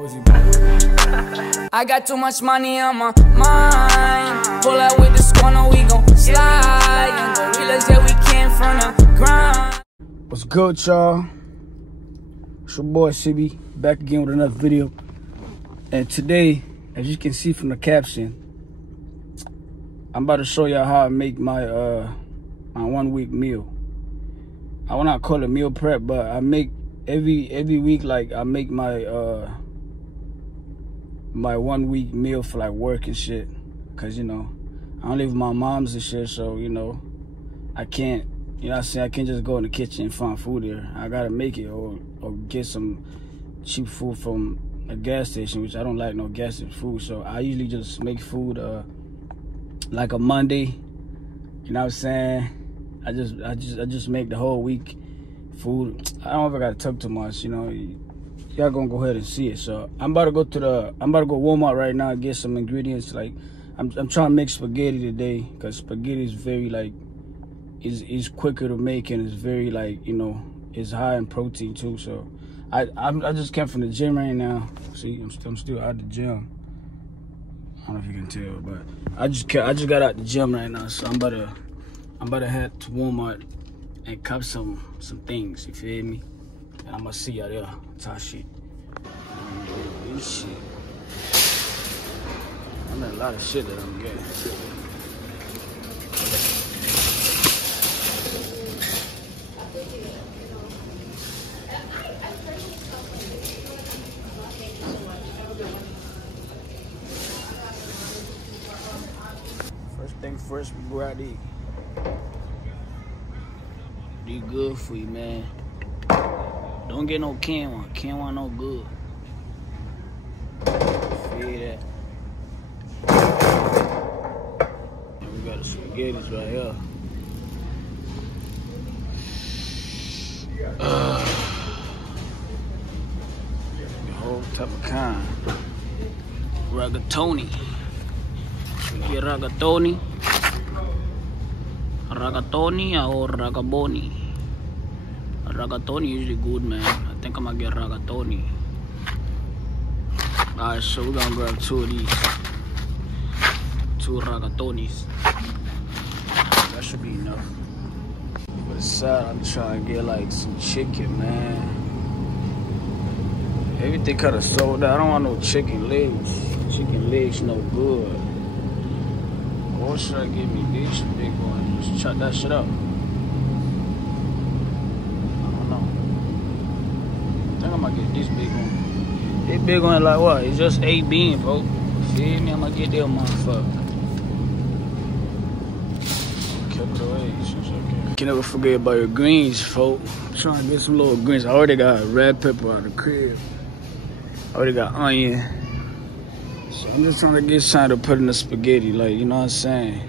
I got too much money on my mind. Pull out with the corner, we gon' slide. And gorillas, yeah, we came from the grind. What's good, y'all? It's your boy Seabee, back again with another video. And today, as you can see from the caption, I'm about to show y'all how I make my my 1 week meal. I will not call it meal prep, but I make every week, like I make my my 1 week meal for like work and shit. Cause you know, I don't live with my moms and shit, so you know, I can't, you know what I'm saying, I can't just go in the kitchen and find food there. I gotta make it or get some cheap food from a gas station, which I don't like no gas station food. So I usually just make food like a Monday, you know what I'm saying? I just make the whole week food. I don't ever gotta talk too much, you know. Y'all gonna go ahead and see it. So I'm about to go Walmart right now and get some ingredients. Like I'm trying to make spaghetti today, because spaghetti is very like is quicker to make, and it's very like, you know, it's high in protein too. So I just came from the gym right now. See, I'm still out the gym. I don't know if you can tell, but I just got out the gym right now. So I'm about to head to Walmart and cop some things. You feel me? And I'm gonna see y'all there. Top shit. This shit. I got a lot of shit that I'm getting. First thing first, we go out there. Be good for you, man. Don't get no canned one. Canned one no good. Feel that. And we got the spaghettis right here. The whole type of kind. Rigatoni. We get rigatoni. Rigatoni or ragaboni. Rigatoni usually good, man. I think I'm gonna get rigatoni. Alright, so we're gonna grab 2 of these. 2 rigatonis. That should be enough. For the side, I'm trying to get like some chicken, man. Everything kinda sold out. I don't want no chicken legs. Chicken legs no good. Or should I give me this big one? Just chop that shit up. I'm gonna get this big one. This big one like what? It's just 8 beans, bro. Feel me? I'm gonna get that motherfucker. Kept it away. Okay. Can't never forget about your greens, folks. I'm trying to get some little greens. I already got red pepper out of the crib. I already got onion. So I'm just trying to get something to put in the spaghetti, like, you know what I'm saying?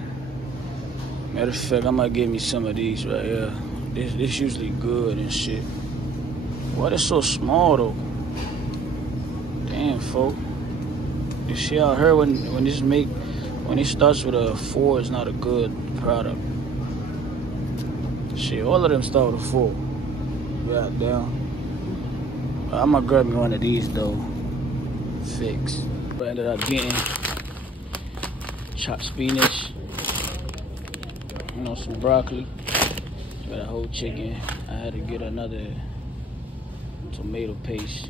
Matter of fact, I might get me some of these right here. This usually good and shit. Why it's so small though? Damn, folk. You see out here when it starts with a 4, it's not a good product. Shit, all of them start with a 4. Goddamn. I'm gonna grab me one of these though. Fix. But I ended up getting chopped spinach. You know, some broccoli. Got a whole chicken. I had to get another tomato paste.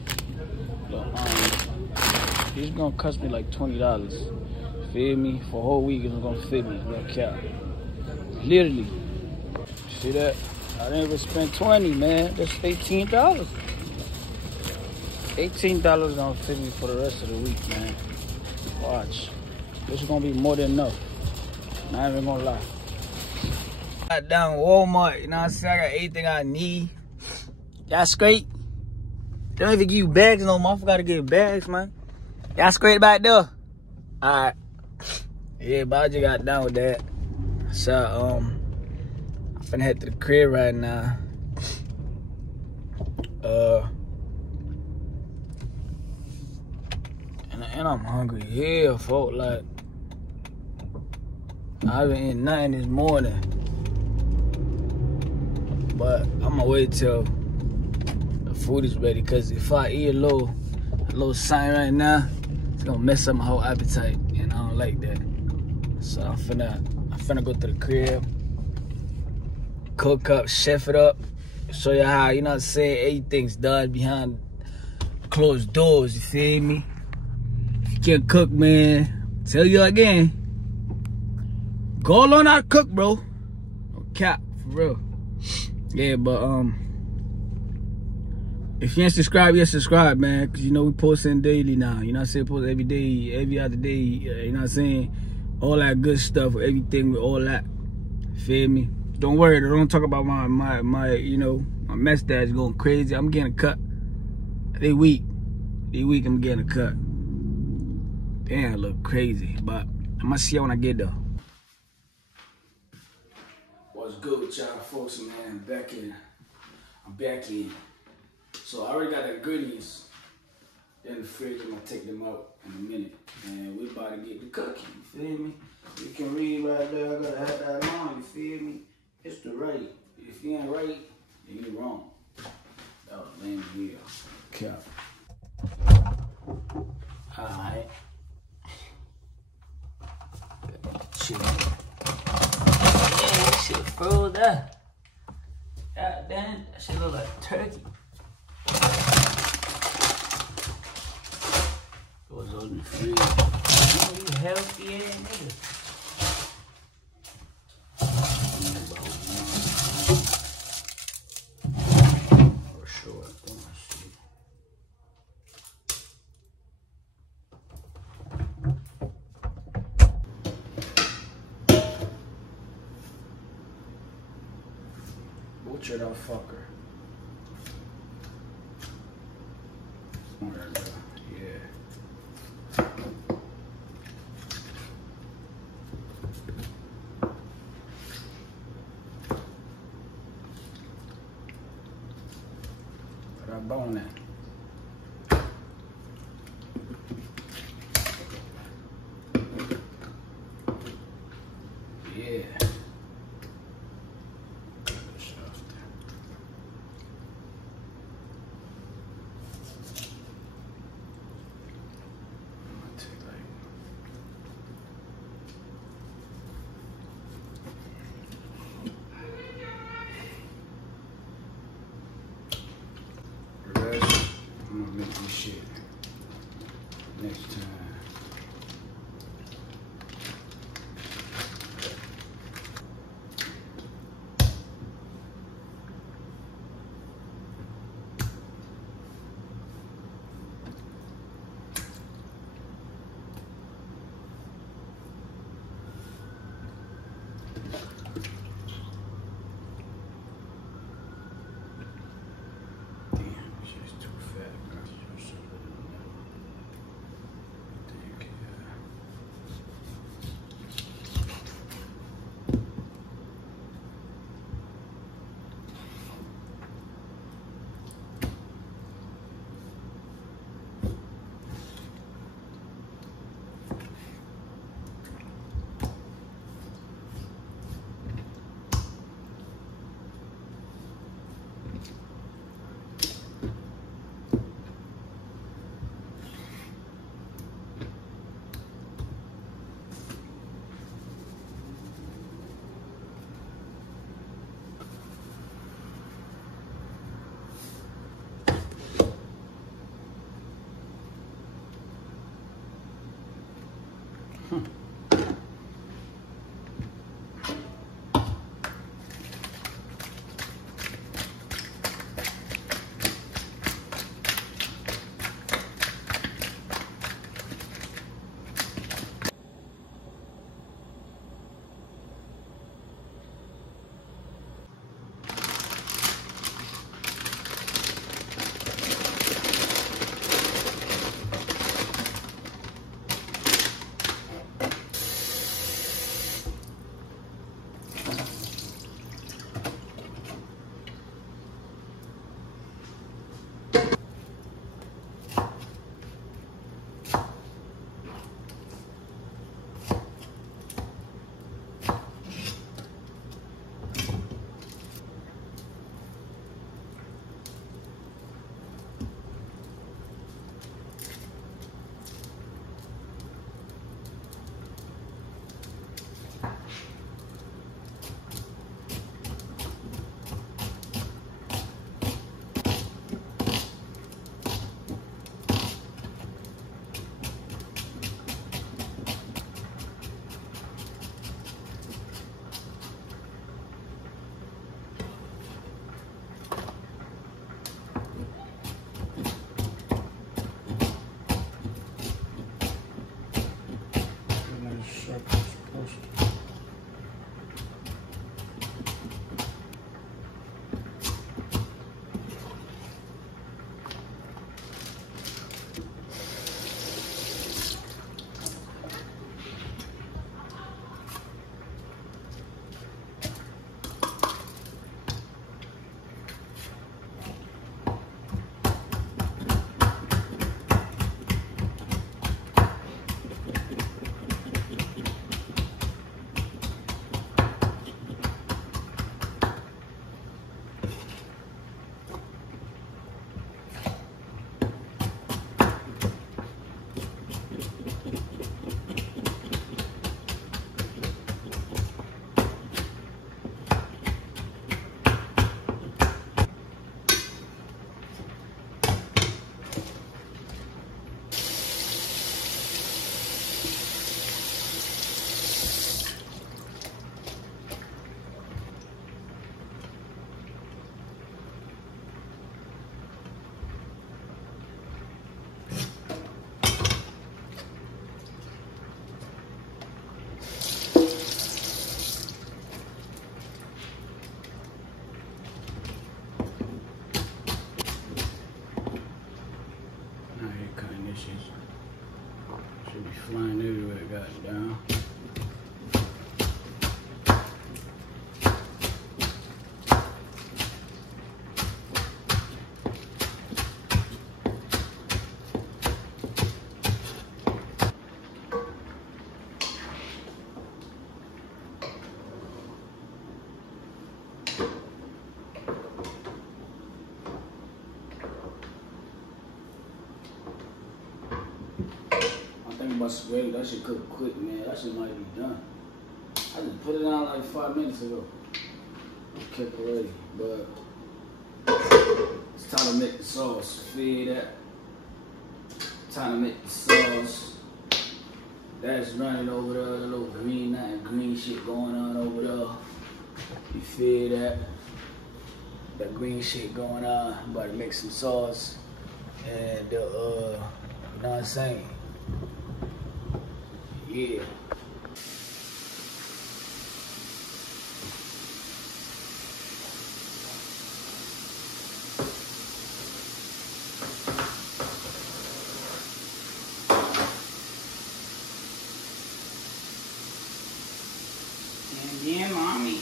This is gonna cost me like $20. Feel me? For a whole week, it's gonna fit me. No cap. Literally. See that? I didn't even spend 20, man. That's $18. $18 gonna fit me for the rest of the week, man. Watch. This is gonna be more than enough. Not even gonna lie. Got down Walmart, you know what I'm saying? I got everything I need. Y'all straight? They don't even give you bags no more. I forgot to get bags, man. Y'all straight back there? Alright. Yeah, but I just got down with that. So, I'm finna head to the crib right now. And I'm hungry here, folks. Like, I haven't eaten nothing this morning. But I'm gonna wait till the food is ready, because if I eat low, a little sign right now. It's gonna mess up my whole appetite, and I don't like that. So I'm finna go to the crib, cook up, chef it up, show you how, you know what I'm saying, everything's done behind closed doors, you feel me? If you can't cook, man, tell you again, go learn how to cook, bro. No cap, for real. Yeah, but if you ain't subscribed yet, subscribe, man, because you know we posting daily now. You know what I'm saying? Post every day, every other day, you know what I'm saying? All that good stuff, everything with all that. Feel me? Don't worry, don't talk about my you know, my mustache going crazy. I'm getting a cut. They weak I'm getting a cut. Damn, I look crazy, but I'm gonna see you when I get there. What's good with y'all folks, man? I'm back in. So I already got the ingredients in the fridge. I'm gonna take them out in a minute. And we about to get the cooking, you feel me? You can read right there, I gotta have that on, you feel me? It's the right. If you ain't right, then you wrong. That was lame video. Cap. Alright. Shit. Yeah, this shit froze up. God damn, that shit look like turkey. Goes on the fridge. You healthy ass nigga. For sure, I think I see. Butcher that fucker. Yeah. Put our bone in. Yeah. I'm gonna make this shit next time. I'm thinking about spaghetti. That shit cook quick, man. That shit might be done. I just put it on like 5 minutes ago. Kept it ready, but it's time to make the sauce. Feel that? Time to make the sauce. That's running over there. A little green shit going on over there. You feel that? That green shit going on. I'm about to make some sauce. And, you know what I'm saying? Yeah. And then, mommy.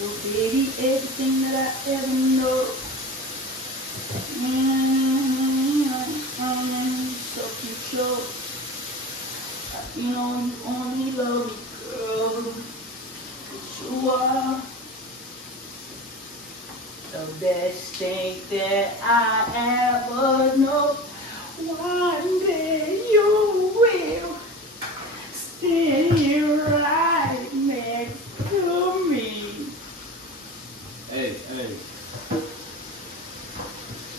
So baby, everything that I ever know. So secure. You know you only love me, girl. You are the best thing that I ever know. One day you will stand right next to me.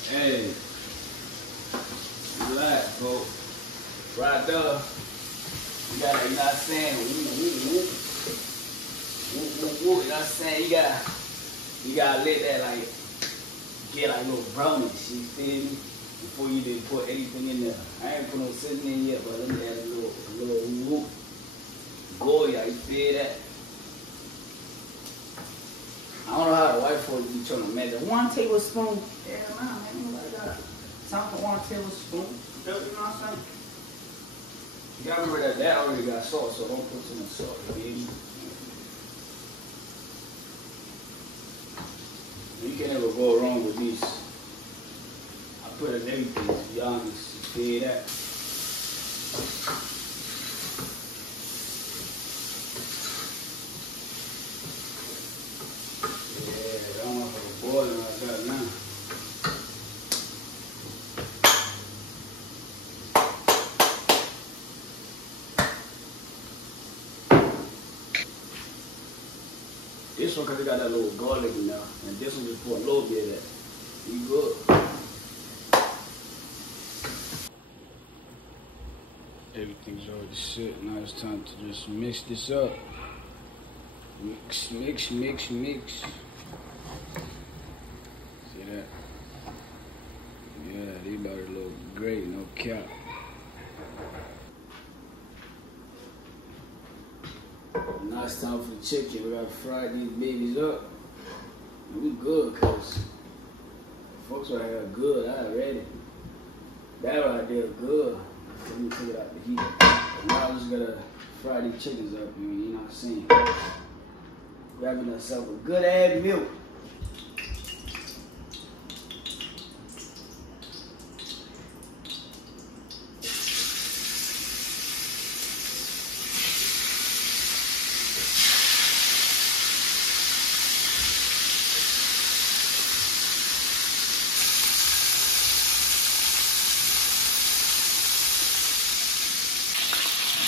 Hey. Relax, bro. Right there. You gotta, you know what I'm saying? You know what I'm saying? You gotta let that like get like little brownish, you feel me? Before you didn't put anything in there. I ain't put no seasoning in yet, but let me add a little whoop. Goya, you feel that? I don't know how the white folks be trying to measure. 1 tablespoon. Yeah, man, nobody got time for 1 tablespoon. You know what I'm saying? You gotta remember that already got salt, so don't put too much salt, baby. You can't ever go wrong with these. I put in everything, to be honest. You feel that? Yeah, that motherfucker boiling like that now. This one, cause it got that little garlic in there, and this one just put a little bit of that. You good? Everything's already set. Now it's time to just mix this up. Mix. See that? Yeah, they about to look great, no cap. Now it's time for the chicken. We gotta fry these babies up. And we good, cause folks right here good. I ready. That right there good. Let me take it out the heat. Now I'm just gonna fry these chickens up. You know what I'm saying? Grabbing myself a good ass milk.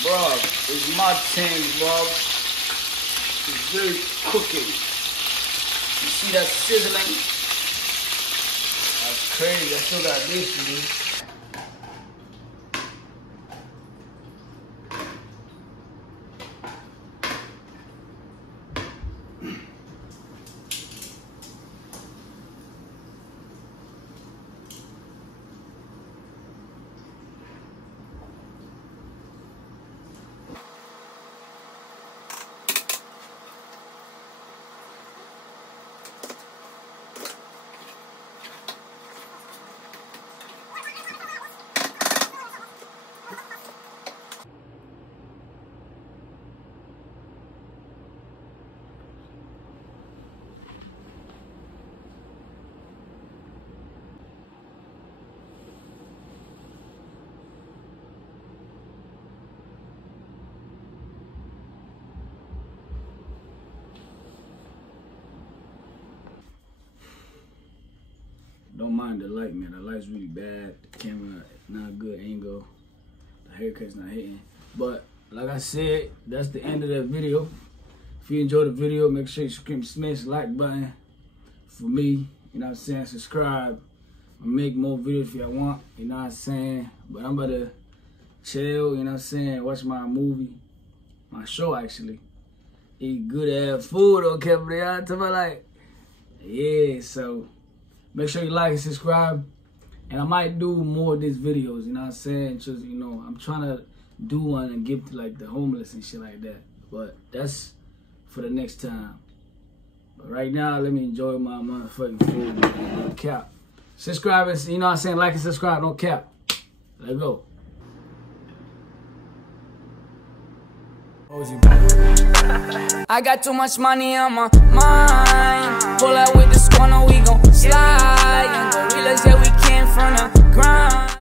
Bro, it's my thing, bro. It's really cooking. You see that sizzling? That's crazy. I still got this to do. don't mind the light, man. The light's really bad. The camera not good angle. The haircut's not hitting. But like I said, that's the end of that video. If you enjoyed the video, make sure you smash the like button for me. You know what I'm saying? Subscribe. I'll make more videos if y'all want. You know what I'm saying? But I'm about to chill, you know what I'm saying? Watch my movie. My show, actually. Eat good ass food, okay, bro? Y'all talking about like, yeah, so make sure you like and subscribe. And I might do more of these videos, you know what I'm saying? Just, you know, I'm trying to do one and give to like the homeless and shit like that. But that's for the next time. But right now, let me enjoy my motherfucking food. No cap. Subscribe and, you know what I'm saying? Like and subscribe, no cap. Let's go. I got too much money on my mind. Pull out with the squad, we gon' slide. And gorillas, yeah, we came from the grind.